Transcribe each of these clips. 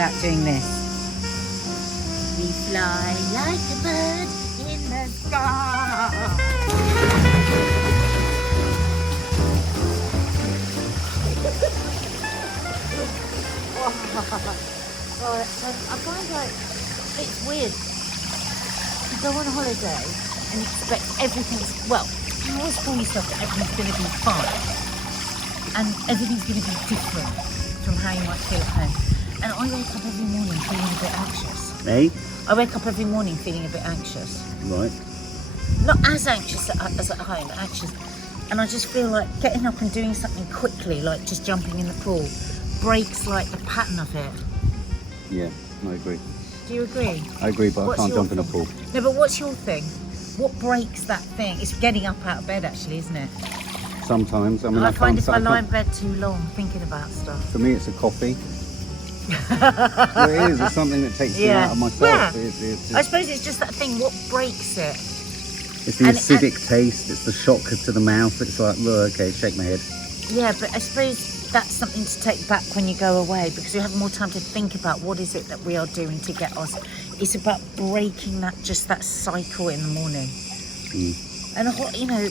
without doing this. We fly like a bird in the sky. So I find like it's weird. You go on a holiday and expect everything's, well, you always tell yourself that everything's going to be fine and everything's going to be different from how you might feel at home. And I wake up every morning feeling a bit anxious. Hey? I wake up every morning feeling a bit anxious. Right. Not as anxious as at home, but anxious. And I just feel like getting up and doing something quickly, like just jumping in the pool, breaks like the pattern of it. Yeah, I agree. Do you agree? I agree, but What's I can't your jump in a pool. No, but what's your thing? What breaks that thing? It's getting up out of bed, actually, isn't it? Sometimes. I mean, I find can't, if I lie in bed too long thinking about stuff. For me, it's a coffee. Well, it is. It's something that takes me out of myself. Yeah. It's I suppose it's just that thing. What breaks it? It's the acidic taste. It's the shock to the mouth. It's like, oh, okay, shake my head. Yeah, but I suppose that's something to take back when you go away, because you have more time to think about what is it that we are doing to get us. It's about breaking that cycle in the morning. And you know,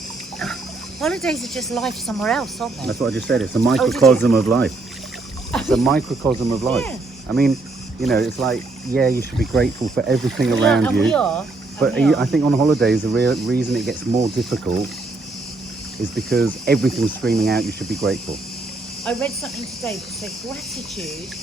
holidays are just life somewhere else, aren't they? That's what I just said. It's a microcosm of life. It's a microcosm of life. Yeah. I mean, you know, it's like, yeah, you should be grateful for everything around and you. We are. But I think on holidays, the real reason it gets more difficult is because everything's screaming out you should be grateful. I read something today that said gratitude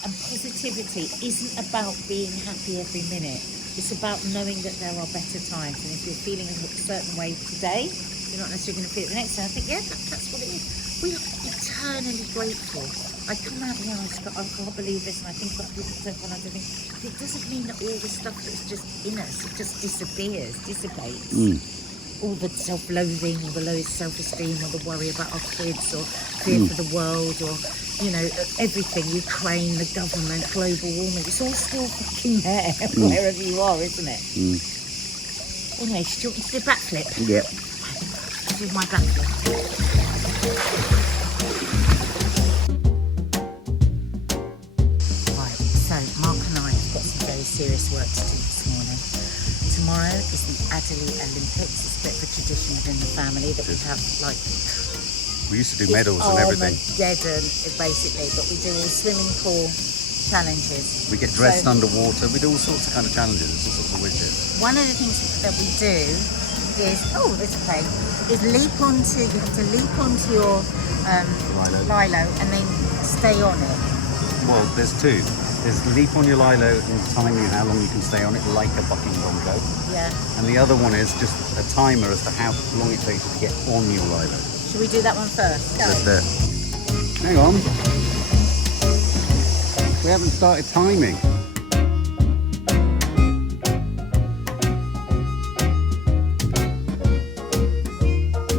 and positivity isn't about being happy every minute. It's about knowing that there are better times. And if you're feeling a certain way today, you're not necessarily going to feel it the next time. I think, yeah, that's what it is. We are eternally grateful. I come out here and I can't believe this, and I think about people when I think it doesn't mean that all the stuff that's just in us, it just disappears, dissipates. All the self-loathing, or the low self-esteem, or the worry about our kids, or fear for the world, or, you know, everything, Ukraine, the government, global warming, it's all still fucking there, wherever you are, isn't it? Anyway, do you want me to do a backflip? Yeah. This is my backflip. Mark and I have got some very serious work to do this morning. Tomorrow is the Adderley Olympics. It's a bit of a tradition within the family that we have, like... We used to do medals and everything. Armageddon, basically, but we do all swimming pool challenges. We get dressed underwater. We do all sorts of kind of challenges. It's all sorts of wicked. One of the things that we do is, there's a plane, is you have to leap onto your lilo and then stay on it. Well, there's two. There's leap on your lilo and time you how long you can stay on it, like a bucking bronco. Yeah. And the other one is just a timer as to how long it takes you to get on your lilo. Should we do that one first? Let's do it. Hang on. We haven't started timing.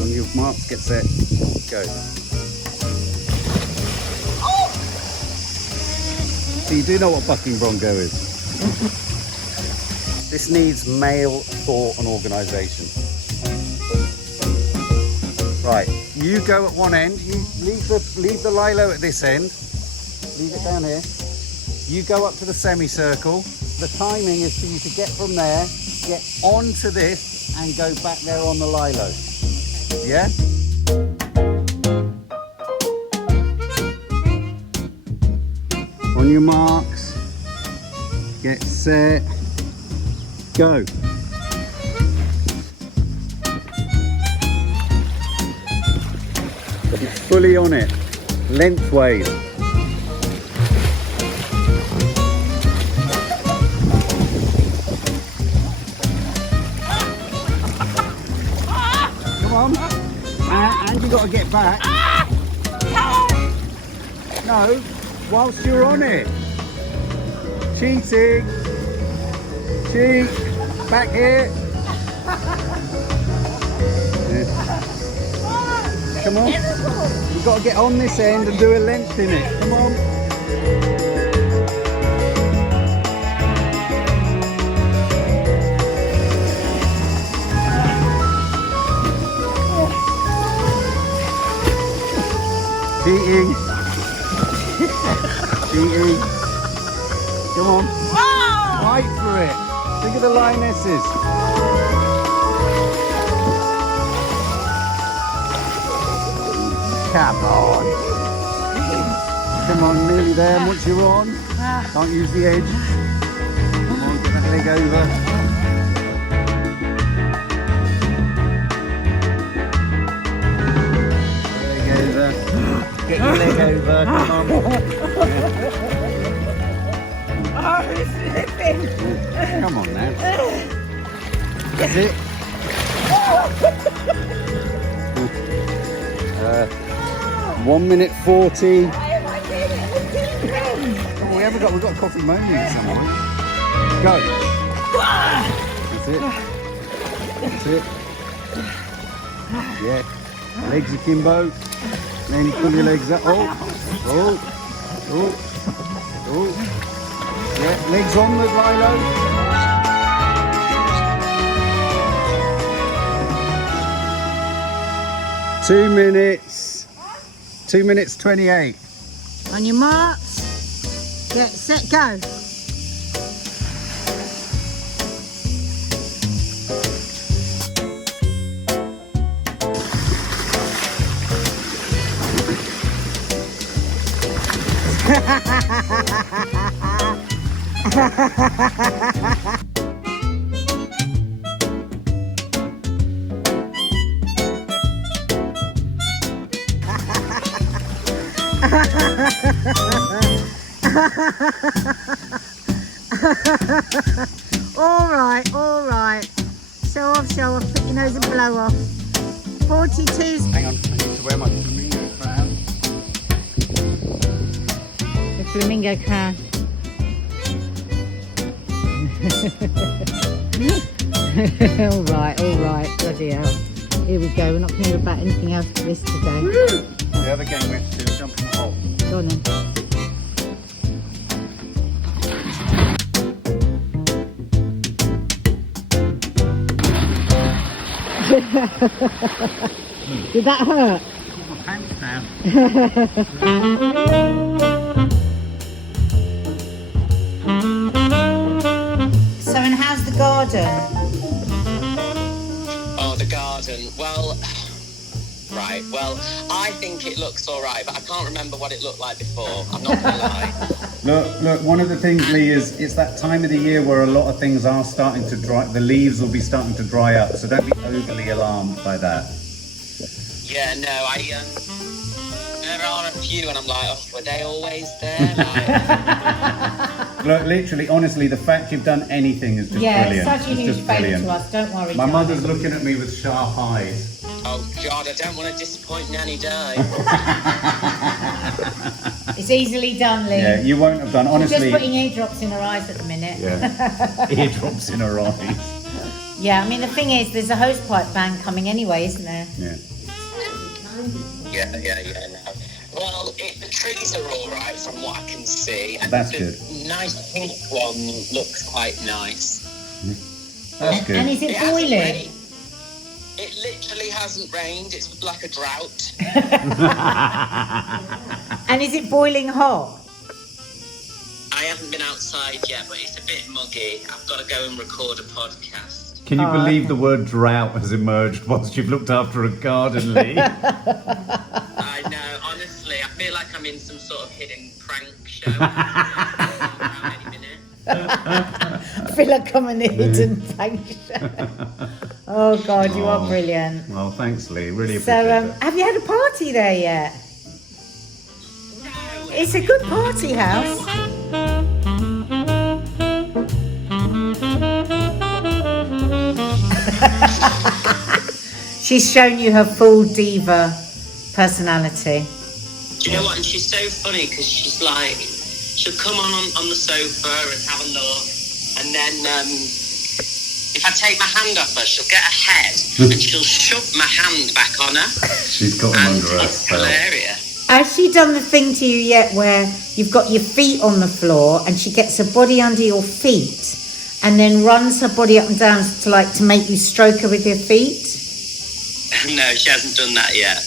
On your marks, get set, go. So you do know what bucking bronco is. This needs male thought and organisation. Right, you go at one end, you leave the lilo at this end, leave it down here. You go up to the semicircle. The timing is for you to get from there, get onto this and go back there on the lilo. Yeah? On your marks, get set, go. It's fully on it, lengthways. Come on, and you got to get back. No. Whilst you're on it. Cheating. Cheat. Back here. Yeah. Come on. You've got to get on this end and do a length in it. Come on. Cheating. Cheating. Come on. Fight for it. Look at the lionesses. Come on. Come on, nearly there. Once you're on, can't use the edge. Come on, get that leg over. Leg over. Get your leg over. Come on. Oh, it's slipping. Come on now. That's it. 1 minute 40. Why am I doing it? Oh, we've got a coffee moment at some point. Go. That's it. That's it. Yeah. Legs akimbo. Then pull your legs up. Oh. Yeah, legs on with Lilo. 2 minutes. 2 minutes 28. On your marks, get set, go. all right. Show off, put your nose and blow off. 42's. Hang on, I need to wear my flamingo crown. The flamingo crown. all right, bloody hell. Here we go, we're not hearing about anything else for this today. The other game we have to do is jump in the hole. Go on then. Did that hurt? My pants down. So, and how's the garden? Oh, the garden. Well, right. Well, I think it looks all right, but I can't remember what it looked like before. I'm not gonna lie. Look, one of the things, Lee, is it's that time of the year where a lot of things are starting to dry, the leaves will be starting to dry up, so don't be overly alarmed by that. Yeah, no, there are a few and I'm like, oh, were they always there? Like... Look, literally, honestly, the fact you've done anything is just Yeah, brilliant. it's such a It's huge just favour brilliant. to us, don't worry. My darling. mother's looking at me with sharp eyes. Oh, God, I don't want to disappoint Nanny Di. It's easily done, Lee. Yeah, you won't have done, She's honestly. just putting eardrops in her eyes at the minute. Yeah, eardrops in her eyes. Yeah, I mean, the thing is, there's a hosepipe ban coming anyway, isn't there? Yeah. Yeah, no. Well, the trees are all right from what I can see. And That's the good. nice pink one looks quite nice. That's good. And is it hasn't boiling? rained. It literally hasn't rained. It's like a drought. And is it boiling hot? I haven't been outside yet, but it's a bit muggy. I've got to go and record a podcast. Can you believe the word drought has emerged whilst you've looked after a garden, Lee? I know, honestly, I feel like I'm in some sort of hidden prank show. Any minute. I feel like I'm an hidden prank show. Oh, God, you are brilliant. Well, thanks, Lee. Really So, appreciate it. have you had a party there yet? No, It's a good party house. She's shown you her full diva personality. do you know what? And she's so funny because she's like, she'll come on the sofa and have a look, and then if I take my hand off her, she'll get a head and she'll shove my hand back on her. She's got him And under her it's spell. hilarious. Has she done the thing to you yet where you've got your feet on the floor and she gets her body under your feet and then runs her body up and down to make you stroke her with your feet? No, she hasn't done that yet.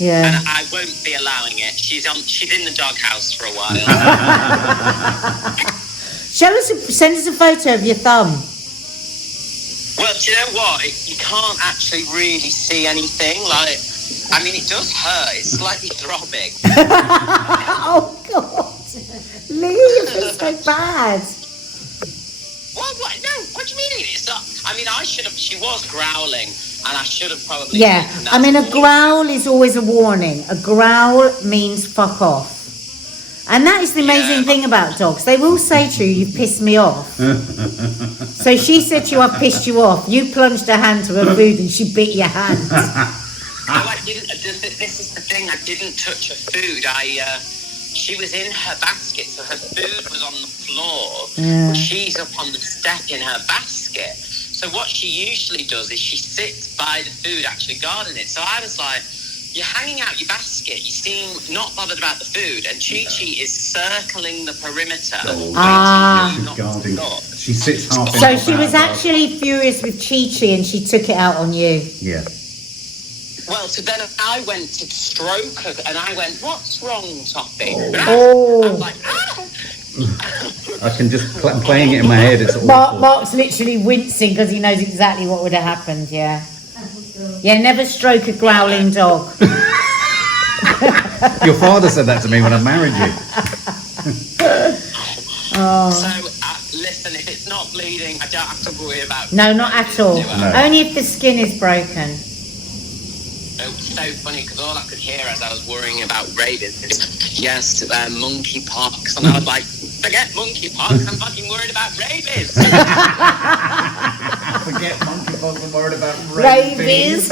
Yeah. And I won't be allowing it. She's in the doghouse for a while. Send us a photo of your thumb. Well, do you know what? You can't actually really see anything. Like, I mean, it does hurt. It's slightly throbbing. Oh, God. Lee, you feel so bad. What? No, what do you mean? It's not. I mean, she was growling, and I should have probably. Yeah, I mean, a growl is always a warning. A growl means fuck off. And that is the amazing thing about dogs. They will say to you, you've pissed me off. So she said to you, I've pissed you off. You plunged her hand to her food and she bit your hand. No, I didn't. This is the thing. I didn't touch her food. She was in her basket, so her food was on the floor. Yeah. She's up on the step in her basket. So what she usually does is she sits by the food, actually guarding it. So I was like, you're hanging out your basket. You seem not bothered about the food. And Chi-Chi is circling the perimeter. Guarding. She sits half in So she was actually furious with Chi-Chi and she took it out on you. Yeah. Well, so then I went to stroke her, and I went, what's wrong, Toffee? Oh. I was like, ah! I can just playing it in my head. It's awful. Mark's literally wincing because he knows exactly what would have happened, yeah. Yeah, never stroke a growling dog. Your father said that to me when I married you. Oh. So, listen, if it's not bleeding, I don't have to worry about No, not at all. No. Only if the skin is broken. It was so funny because all I could hear as I was worrying about rabies is, yes, monkeypox. And I was like, forget monkeypox, I'm fucking worried about rabies. Forget monkeypox, I'm worried about Rabies.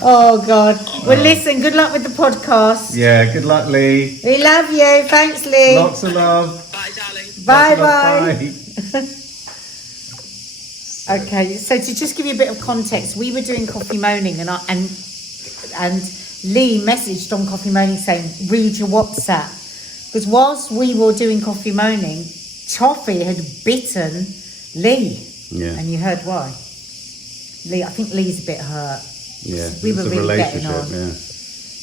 Oh, God. Well, listen, good luck with the podcast. Yeah, good luck, Lee. We love you. Thanks, Lee. Lots of love. Bye, darling. Bye-bye. Okay, so to just give you a bit of context, we were doing Coffee Moaning and Lee messaged on Coffee Moaning saying, read your WhatsApp. Because whilst we were doing Coffee Moaning, Toffee had bitten Lee. Yeah. And you heard why. Lee, I think Lee's a bit hurt. Yeah, We were it's a really getting relationship, on. yeah.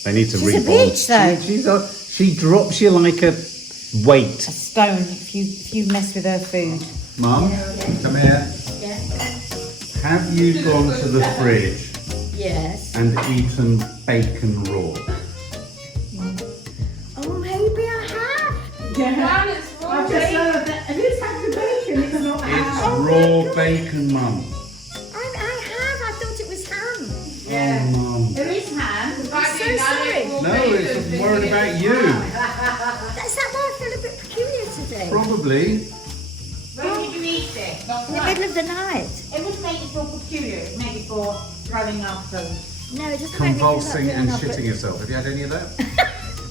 They need to She's a rebond. bitch, though. She drops you like a weight. A stone if you mess with her food. Mum, come here. Yeah. Have you gone to the fridge Yes. and eaten bacon raw? Oh, maybe I have. Yeah. It's raw bacon. Who's had the bacon? It's not It's raw bacon, Mum. I have. I thought it was ham. Yeah. Oh, Mum. There is ham. So sorry. No, it's worried about you. Is that why I feel a bit peculiar today? Probably. When did you eat it? In the middle of the night. It would make you feel peculiar. It made you for throwing up and... No, it doesn't Convulsing make me and feel like shitting yourself. Have you had any of that?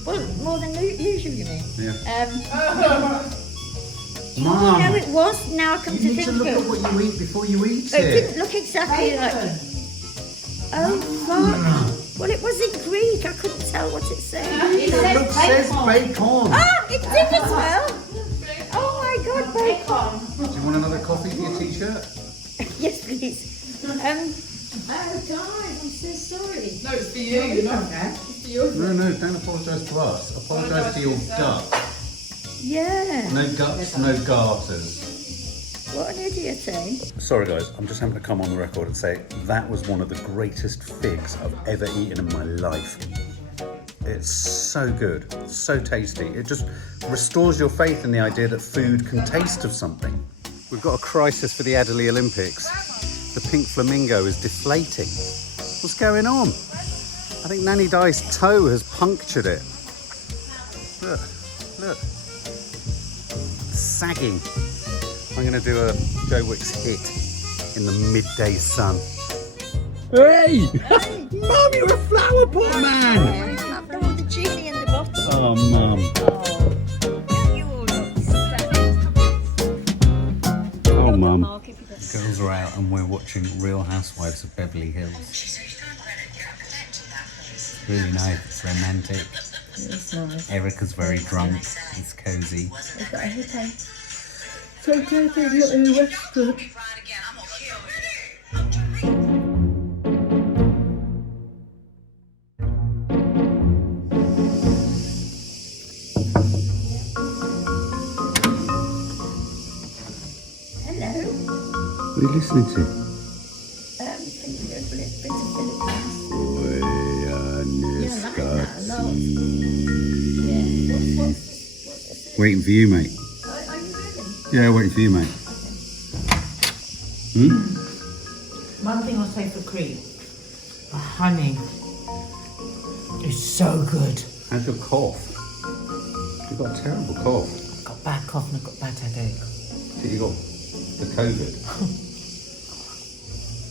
Well, more than usual, you mean? Yeah. No, Mum, it was. Now I come you to need think to look of at what you eat before you eat it. it. Didn't look exactly like. Oh, fuck. Well, it was in Greek. I couldn't tell what it said. It says Look, says bacon. bacon. Ah, it did as well. Oh my God, bacon. Do you want another coffee for your t-shirt? Yes, please. Oh, guys, I'm so sorry. No, it's for you. You're not there. It's for you. No, don't apologise to us. Apologise to your gut. Yeah. No guts, no garters. What an idiot, eh? Sorry guys, I'm just having to come on the record and say that was one of the greatest figs I've ever eaten in my life. It's so good, so tasty. It just restores your faith in the idea that food can taste of something. We've got a crisis for the Adderley Olympics. The pink flamingo is deflating. What's going on? I think Nanny Di's toe has punctured it. Look. Sagging. I'm going to do a Joe Wicks hit in the midday sun. Hey! Mum, you're a flower pot man! Oh, the genie in the bottle. Oh, Mum. You all look Oh, Mum. Girls are out and we're watching Real Housewives of Beverly Hills. It's really nice, it's romantic. It's nice. Erica's very drunk, it's cosy. We've got a hippie. So good, they're not in a restaurant. What are you listening to? Thinking of a bit of Philippines. Waiting for you, mate. Are you ready? Yeah, waiting for you, mate. One thing I'll say for CRETE, the honey is so good. How's your cough? You've got a terrible cough. I've got bad cough and I've got bad headache. So you got the COVID.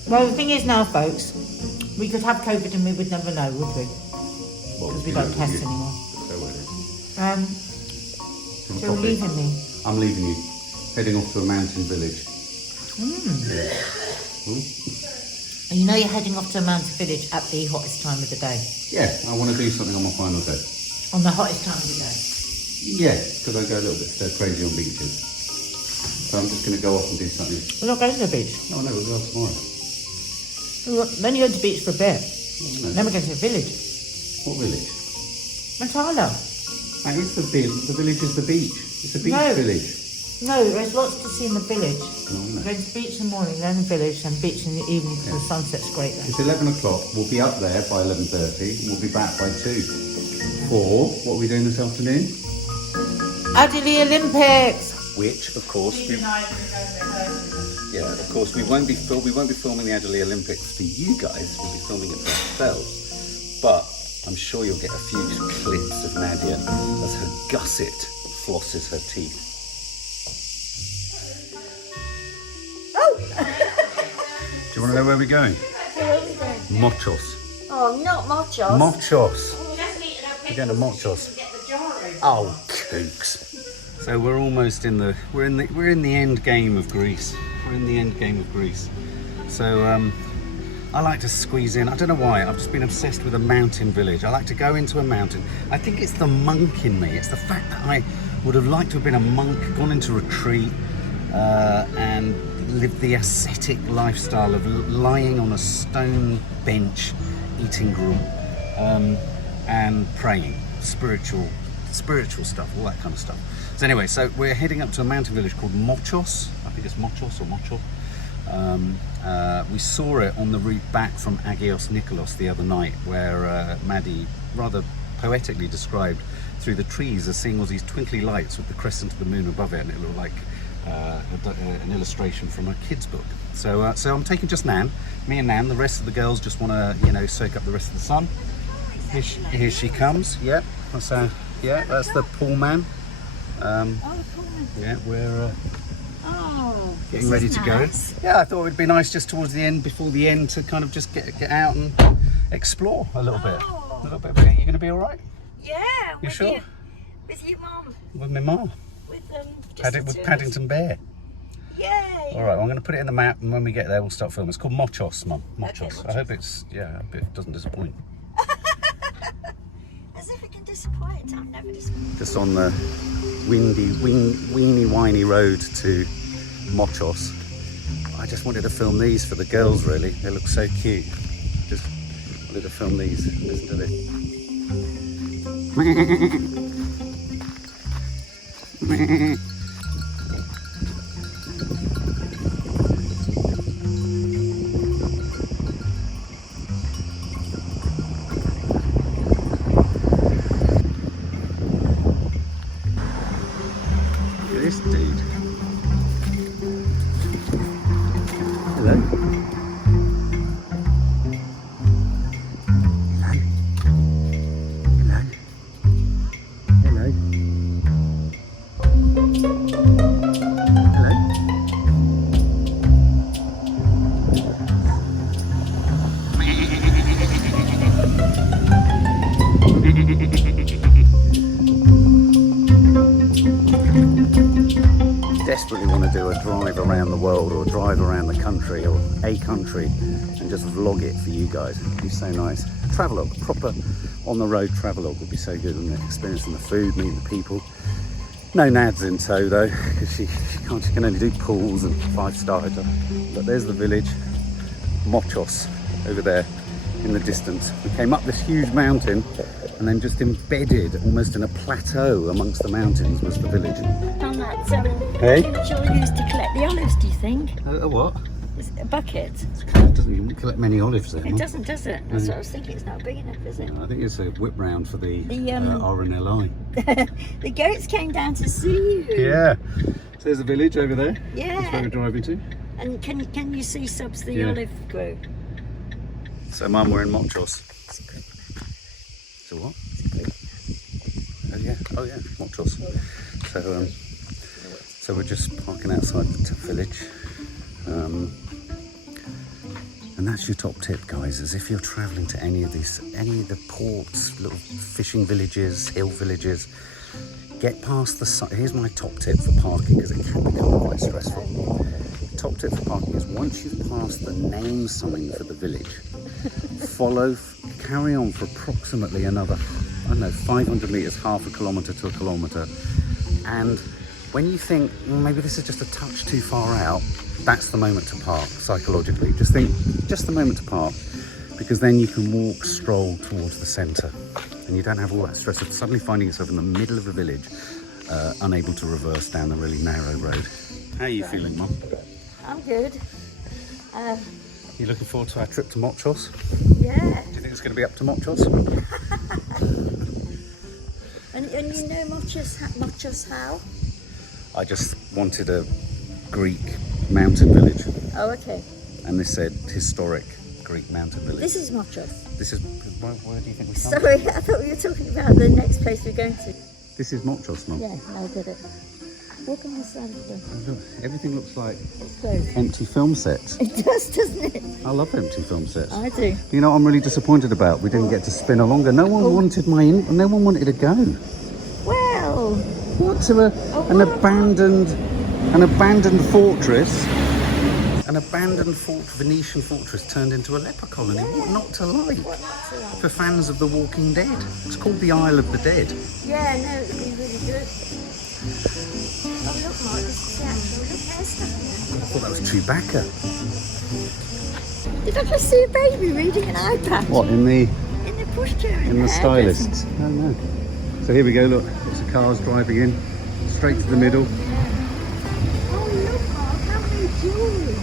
Well, the thing is now, folks, we could have COVID and we would never know, would we? Because we don't test anymore. So would it. So you're leaving me. I'm leaving you. Heading off to a mountain village. And you know you're heading off to a mountain village at the hottest time of the day. Yeah, I want to do something on my final day. On the hottest time of the day. Yeah, because I go a little bit crazy on beaches. So I'm just going to go off and do something. We're not going to the beach. No, we'll go tomorrow. We're only going to the beach for a bit. No. Then we're going to the village. What village? Mansala. That is the village is the beach. It's a beach village. No, there's lots to see in the village. No, no. Go to the beach in the morning, then the village, and beach in the evening because the sunset's great there. It's 11 o'clock. We'll be up there by 11:30 and we'll be back by 2. For what are we doing this afternoon? Adderley Olympics! Which, of course, we won't be filming the Adderley Olympics for you guys. We'll be filming it for ourselves. But I'm sure you'll get a few clips of Nadia as her gusset flosses her teeth. Oh! Do you want to know where we're going? Where are we going? Mochos. Oh, not Mochos. Mochos. We're going to Mochos. Oh, kooks. So we're almost in the we're in the end game of Greece. We're in the end game of Greece. So I like to squeeze in. I don't know why. I've just been obsessed with a mountain village. I like to go into a mountain. I think it's the monk in me. It's the fact that I would have liked to have been a monk, gone into retreat, and lived the ascetic lifestyle of lying on a stone bench, eating gruel, and praying, spiritual stuff, all that kind of stuff. So anyway, so we're heading up to a mountain village called Mochos. I think it's Mochos or Mocho. We saw it on the route back from Agios Nikolaos the other night, where Maddie rather poetically described through the trees as seeing all these twinkly lights with the crescent of the moon above it, and it looked like an illustration from a kid's book. So I'm taking just Nan, me and Nan. The rest of the girls just want to, soak up the rest of the sun. Here she comes. Yep. That's the pool man. Yeah, we're getting ready to go. Yeah, I thought it would be nice just towards the end, before the end, to kind of just get out and explore a little bit. A little bit. Are you going to be all right? Yeah. You sure? With your mum. With my mum? With Paddington Bear. Yay. All right, well, I'm going to put it in the map, and when we get there, we'll start filming. It's called Mochos, Mum. Mochos. Okay, I hope it doesn't disappoint. As if it can disappoint. I'm never disappointed. Just on the weeny whiny road to Mochos. I just wanted to film these for the girls, really. They look so cute. Just wanted to film these. Listen to this. Look at this dude. Hello. Desperately want to do a drive around the world, or a drive around the country, or a country, and just vlog it for you guys. It'd be so nice. A travelogue, proper on the road travelogue would be so good, wouldn't it? Experiencing the food, meeting the people. No Nads in tow though, because she can only do pools and 5-star. But there's the village, Mochos, over there in the distance. We came up this huge mountain, and then just embedded almost in a plateau amongst the mountains was the village. On that Hey? chemical used to collect the olives, do you think? A what? a bucket. It doesn't even collect many olives there. It doesn't, does it? That's what I was thinking. It's not big enough, is it? I think it's a whip round for the The, RNLI. The goats came down to see you. Yeah. So there's a village over there. Yeah. That's where we're driving to. And can you see Subs the olive grove? So Mum, we're in Montros. So what? Oh yeah, Montros. So we're just parking outside the village. And that's your top tip, guys, is if you're travelling to any of the ports, little fishing villages, hill villages, get past the site. Here's my top tip for parking, because it can become quite stressful. Top tip for parking is once you've passed the name sign for the village, carry on for approximately another, 500 metres, half a kilometre to a kilometre. And when you think, maybe this is just a touch too far out, that's the moment to park, psychologically. Just think, just the moment to park, because then you can stroll towards the centre, and you don't have all that stress of suddenly finding yourself in the middle of the village, unable to reverse down the really narrow road. How are you feeling, Mum? I'm good. You looking forward to our trip to Montros? Yeah. Do you think it's going to be up to Montros? And you know Montros how? I just wanted a Greek mountain village. Oh, okay. And this said historic Greek mountain village. This is Montros. This is, where do you think we come? Sorry, I thought we were talking about the next place we're going to. This is Montros, Mum. Yeah, no, I get it. Walk on the side of the... Look, everything looks like It's closed. empty film sets. It does, doesn't it? I love empty film sets. I do. You know what I'm really disappointed about? We didn't get to spin a longer. No one wanted no one wanted to go. Well... What, to an abandoned fortress? An abandoned Venetian fortress turned into a leper colony. Yeah. What not to like? What not to like? For fans of The Walking Dead. It's called the Isle of the Dead. Yeah, no, it'd be really good. Oh, look, Mark, this is the actual... Look, there's stuff. I thought that was Chewbacca. Did I just see a baby reading an iPad? What, in the pushchair in the stylists? Oh no. So here we go, look. Lots of cars driving in. Straight to the middle. Oh, look, Mark, how many jewellery.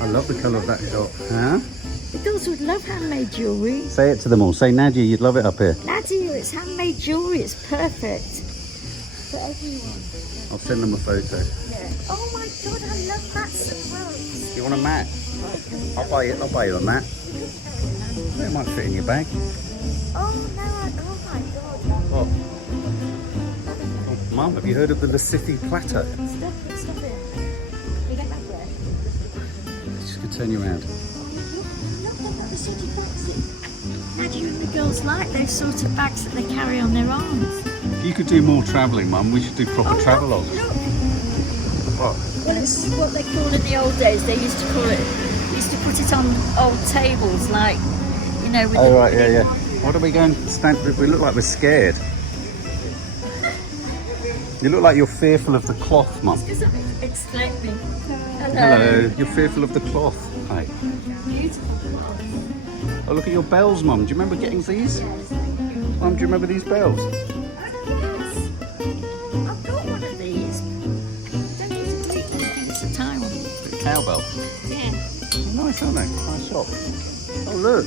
I love the colour of that shop. Huh? The girls would love handmade jewellery. Say it to them all. Say, Nadia, you'd love it up here. Nadia, it's handmade jewellery. It's perfect for everyone. I'll send them a photo. Yeah. Oh my God, I love mats and rugs. You want a mat? I'll buy you a mat. It might fit in your bag. Oh no! Oh my God. What? Oh, Mum, have you heard of the Lasithi platter? Stop it. You get that way. Just gonna turn you around. Look at the sort of bags that Nadia and the girls like. Those sort of bags that they carry on their arms. If you could do more travelling, Mum, we should do proper travelogues. Look. What? Well, it's what they call in the old days. They used to call it. Used to put it on old tables, like with Oh right, yeah. What are we going to stand? We look like we're scared. You look like you're fearful of the cloth, Mum. Because I'm exclaiming. Hello. You're fearful of the cloth. Hi. Beautiful. Oh, look at your bells, Mum. Do you remember getting these? Mum, do you remember these bells? Oh, yes. I've got one of these. Don't use a Greek one, I think it's a Thai one. The cowbell. Yeah. Nice, aren't they? Nice shop. Oh, look.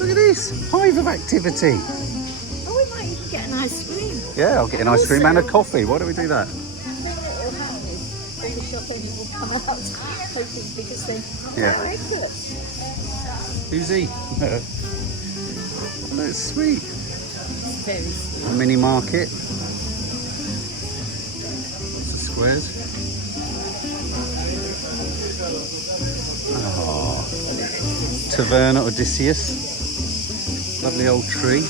Look at this. Hive of activity. Oh, we might even get an ice cream. Yeah, I'll get an ice cream and a coffee. Why don't we do that? The thing that will happen is all the shop owners will come out hoping because they Yeah. Who's he? Oh, that's sweet. It's very sweet. A mini market. Lots of squares. Oh. Taverna Odysseus. Lovely old tree.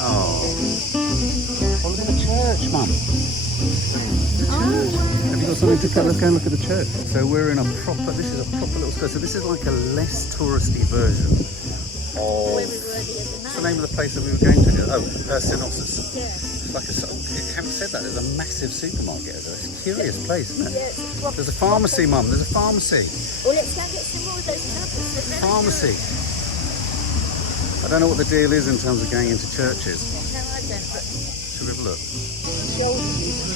Oh. Oh, look at the church, Mum. Have you got something to cut? Let's go and look at the church. So we're in this is a proper little square. So this is like a less touristy version of... Where we were the other What's night. the name of the place that we were going to? Oh, Synopsis. Yeah. It's like having said that, there's a massive supermarket over there. It's a curious place, isn't it? Yeah, it's proper. There's a pharmacy, Mum. There's a pharmacy. Well, let's go and get some more of those tablets. They're very Pharmacy. I don't know what the deal is in terms of going into churches. good. No, I don't, but Should we have a look? shoulders.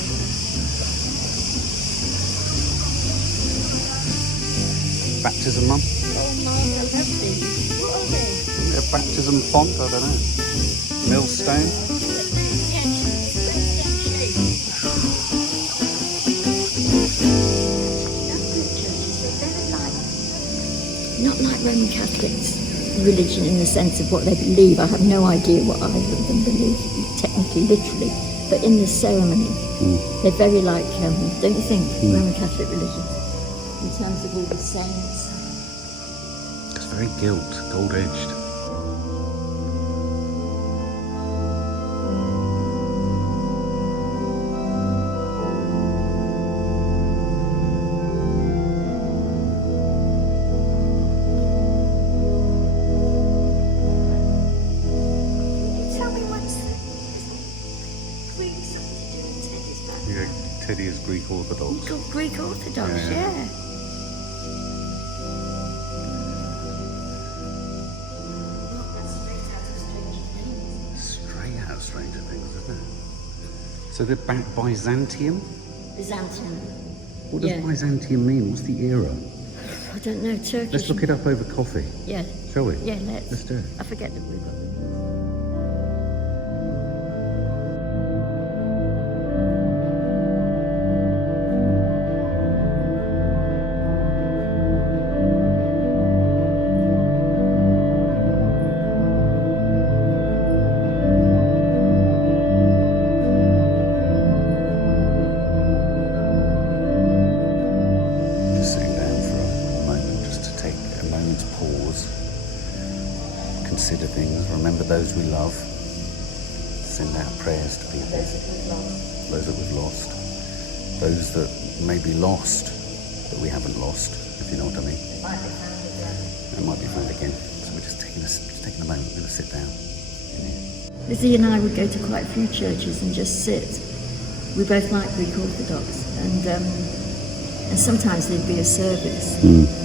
baptism, Mum? Oh, Mark, I love these. What are they? A baptism font? I don't know. Millstone? Not like Roman Catholics religion in the sense of what they believe. I have no idea what either of them believe, technically, literally. But in the ceremony, they're very like, don't you think, Roman Catholic religion? In terms of all the saints. It's very gilt, gold-edged. Teddy is Greek Orthodox. Greek Orthodox, yeah. Straight out of Stranger Things, isn't it? So they're back Byzantium? Byzantium. What does Byzantium mean? What's the era? I don't know, Turkish. Let's look it up over coffee. Yeah. Shall we? Yeah, let's. Let's do it. I forget that we've got them. Consider things, remember those we love, send out prayers to people, those that we've lost, those that may be lost, that we haven't lost, if you know what I mean. It might be found again. So we're just taking a moment, we're going to sit down. Lizzie and I would go to quite a few churches and just sit. We both like Greek Orthodox, and sometimes there'd be a service,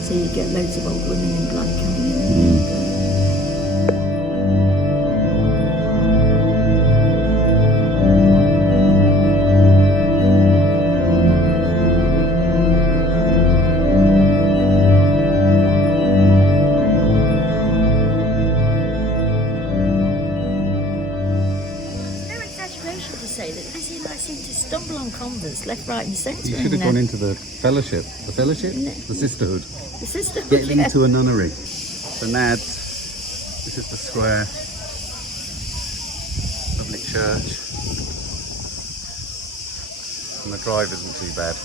so you'd get loads of old women in blood coming in. Left, right and centre. You should have gone into the fellowship. The fellowship? The sisterhood. The sisterhood, Get into a nunnery. So Nads, this is the square. Lovely church. And the drive isn't too bad.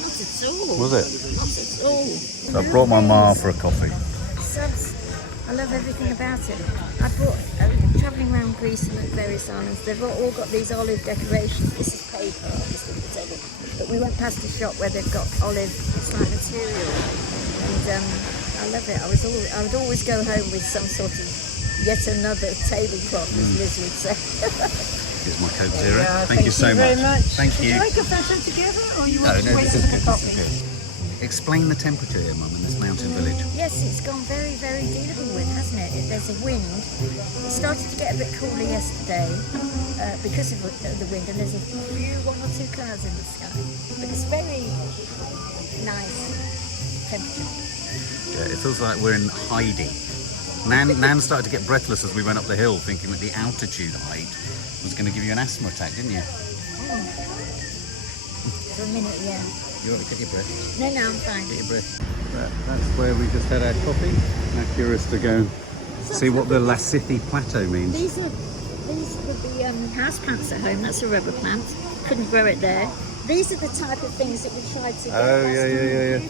Not at all. Was it? Not at all. So I brought my ma for a coffee. Subs. I love everything about it. I brought, travelling around Greece and at various islands, they've all got these olive decorations. This is paper, obviously, whatever. But we went past a shop where they've got olive, it's like material. And I love it. I would always go home with some sort of yet another tablecloth, as Liz would say. Here's my Coke Zero. Thank you so very much. Thank you. Would you like a photo together, or you want to wait this is for the good. coffee? This is good. Explain the temperature here, Mum, in this mountain village. Yes, it's gone very, very dealable with, hasn't it? There's a wind. It started to get a bit cooler yesterday because of the wind, and there's a few, 1 or 2 clouds in the sky. But it's very nice temperature. Yeah, it feels like we're in Heidi. Nan started to get breathless as we went up the hill, thinking that the altitude height was going to give you an asthma attack, didn't you? Oh. For a minute, yeah. You want to get your breath? No, I'm fine. Get your breath. That's where we just had our coffee. Now curious to go see what the Lassithi Plateau means. These would be house plants at home. That's a rubber plant. Couldn't grow it there. These are the type of things that we tried to. Oh yeah.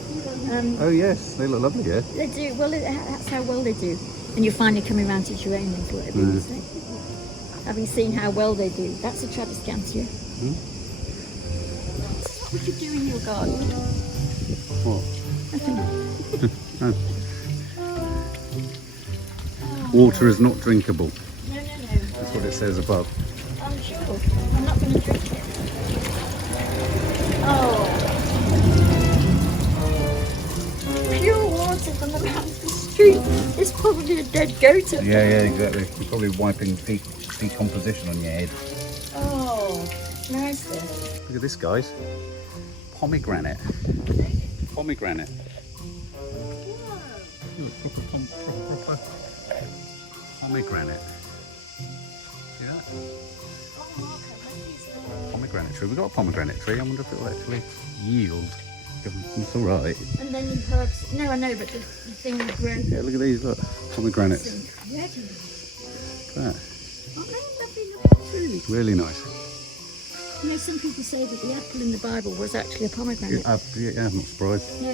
Oh yes, they look lovely, yeah. They do. Well, that's how well they do. And you're finally coming around to geraniums, whatever you say. Having seen how well they do, that's a Tradescantia. What would you do in your garden? What? Nothing. Water is not drinkable. No. That's what it says above. I'm sure. I'm not going to drink it. Oh. Pure water from around the street. It's probably a dead goat. Yeah, exactly. You're probably wiping decomposition on your head. Oh, nice there. Look at this, guys. Pomegranate. Proper pomegranate. See that? Pomegranate tree. We've got a pomegranate tree. I wonder if it will actually yield. It's all right. And then you've herbs. No, I know, but the thing will grow. Yeah, look at these. Look, pomegranates. Incredible. Look at that. Aren't they lovely looking fruit? Really nice. You know, some people say that the apple in the Bible was actually a pomegranate. Yeah, I'm not surprised. Yeah.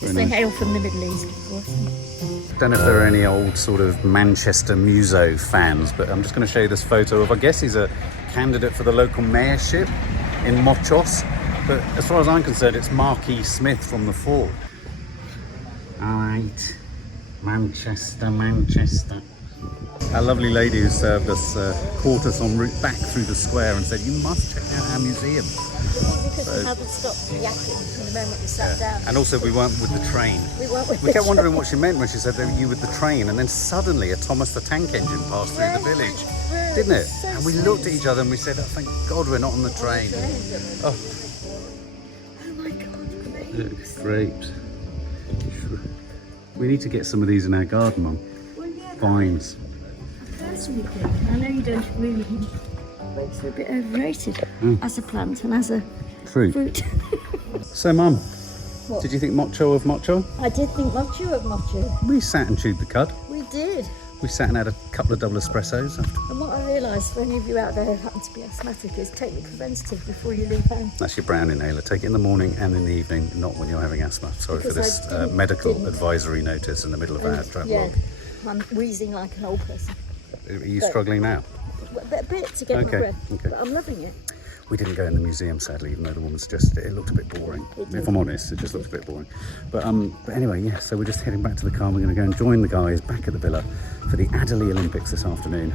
Very They nice. hail from the Middle East, of course. Don't know if there are any old sort of Manchester muso fans, but I'm just going to show you this photo of, I guess he's a candidate for the local mayorship in Mochos. But as far as I'm concerned, it's Marquis Smith from the Ford. All right, Manchester. A lovely lady who served us caught us en route back through the square and said, you must check out our museum. Because we hadn't stopped yakking from the moment we sat down. And also we weren't with the train. We weren't with We the kept wondering train. what she meant when she said that you with the train, and then suddenly a Thomas the Tank Engine passed through the village, didn't it? So And we looked at each other and we said, oh, thank God we're not on the train. Oh, Oh my God, grapes. grapes. We need to get some of these in our garden, Mum. Well, yeah, Vines. personally think, I know you don't agree with me, grapes are a bit overrated as a plant and as a Fruit. fruit. So, Mum, What? did you think mocho of mocho? I did think mocho of mocho. We sat and chewed the cud. We did. We sat and had a couple of double espressos. And what I realised for any of you out there who happen to be asthmatic is take your preventative before you leave home. That's your brown inhaler. Take it in the morning and in the evening, not when you're having asthma. Sorry for Because this I medical didn't. advisory notice in the middle of our travel. Yeah, I'm wheezing like an old person. Are you struggling now? A bit to get my Okay, breath, okay. but I'm loving it. We didn't go in the museum, sadly, even though the woman suggested it. It looked a bit boring. If I'm honest, it just looked a bit boring. But anyway, yeah, so we're just heading back to the car. We're going to go and join the guys back at the villa for the Adderley Olympics this afternoon,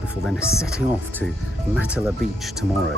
before then setting off to Matala Beach tomorrow.